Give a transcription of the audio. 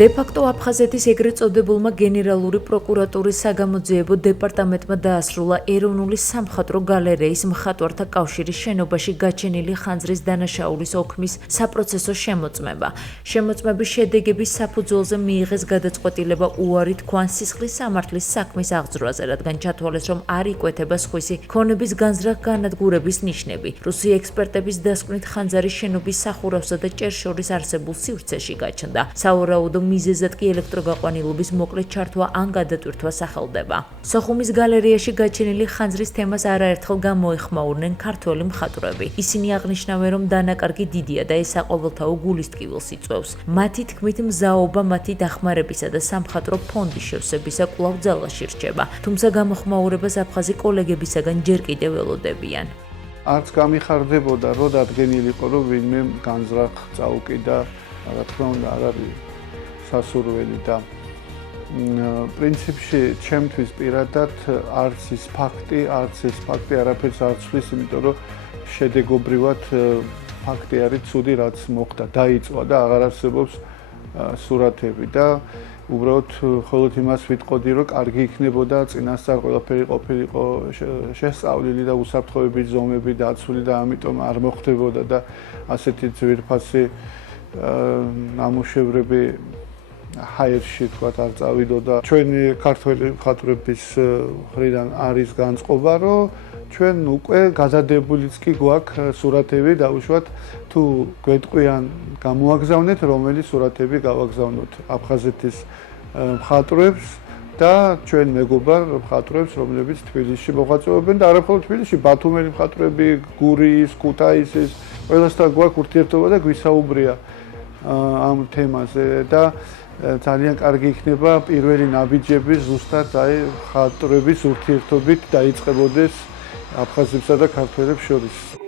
დე-ფაქტო აფხაზეთის ეგრეთ წოდებულმა გენერალური პროკურატურის საგამოძიებო დეპარტამენტმა დაასრულა ეროვნული სამხატვრო გალერეის მხატვართა კავშირის შენობაში გაჩენილი ხანძრის დანაშაულის ოქმის საპროცესო შემოწმება. შემოწმების შედეგების საფუძველზე მიიღეს გადაწყვეტილება უარი თქვან სისხლის სამართლის საქმის აღძვრაზე, რადგან ჩათვალეს, რომ არ იკვეთება სხვისი ქონების განზრახ განადგურების ნიშნები. რუსი ექსპერტების დასკვნით ხანძარი შენობის სახურავსა და ჭერშორის არსებულ სივრცეში გაჩნდა. საურავდო მიზეზად კი ელექტროგაყვანილობის მოკლე ჩართვა ან გადატვირთვა სახელდება. სოხუმის გალერეაში გაჩენილი ხანძრის თემას არაერთხელ გამოეხმაურნენ ქართველი მხატვრები. ისინი აღნიშნავენ, რომ დანაკარგი დიდია და ეს საყოველთაო გულის ტკივილს იწვევს. მათი თქმით, მზაობა მათი დახმარებისა და სამხატვრო ფონდის შევსებისა კვლავ ძალაში რჩება, თუმცა გამოხმაურებას აფხაზი კოლეგებისაგან ჯერ კიდევ ველოდებიან. არც გამიხარდებოდა, რომ დადგენილიყო, რომ ვინმე განზრახ წაუკიდა, რა თქმა უნდა არ არის სასურველი და პრინციპში ჩემთვის პირადად არც ეს ფაქტი არაფერს არ ცვლის, იმიტომ რომ შედეგობრივად ფაქტი არის ცუდი, რაც მოხდა, დაიწვა და აღარ არსებობს სურათები და უბრალოდ მხოლოდ იმას ვიტყოდი, რომ კარგი იქნებოდა წინასწარ ყველაფერი ყოფილიყო შესწავლილი და უსაფრთხოების ზომები დაცული და ამიტომ არ მოხდებოდა და ასეთი ძვირფასი ნამუშევრები ჰაერში თქვათ არ წავიდოდა. ჩვენი ქართველი მხატვრების მხრიდან არის განწყობა, რომ ჩვენ უკვე გაზადებულიც კი გვაქვს სურათები დაუშვათ თუ გვეტყვიან გამოაგზავნეთ, რომელი სურათები გავაგზავნოთ აფხაზეთის მხატვრებს და ჩვენ მეგობარ მხატვრებს, რომლებიც თბილისში მოღვაწეობენ და არა მხოლოდ თბილისში, ბათუმელი მხატვრები, გურიის, ქუთაისის, ყველასთან გვაქვს ურთიერთობა და გვისაუბრია ამ თემაზე და ძალიან კარგი იქნება პირველი ნაბიჯები ზუსტად აი მხატვრების ურთიერთობით დაიწყებოდეს აფხაზებსა და ქართველებს შორის.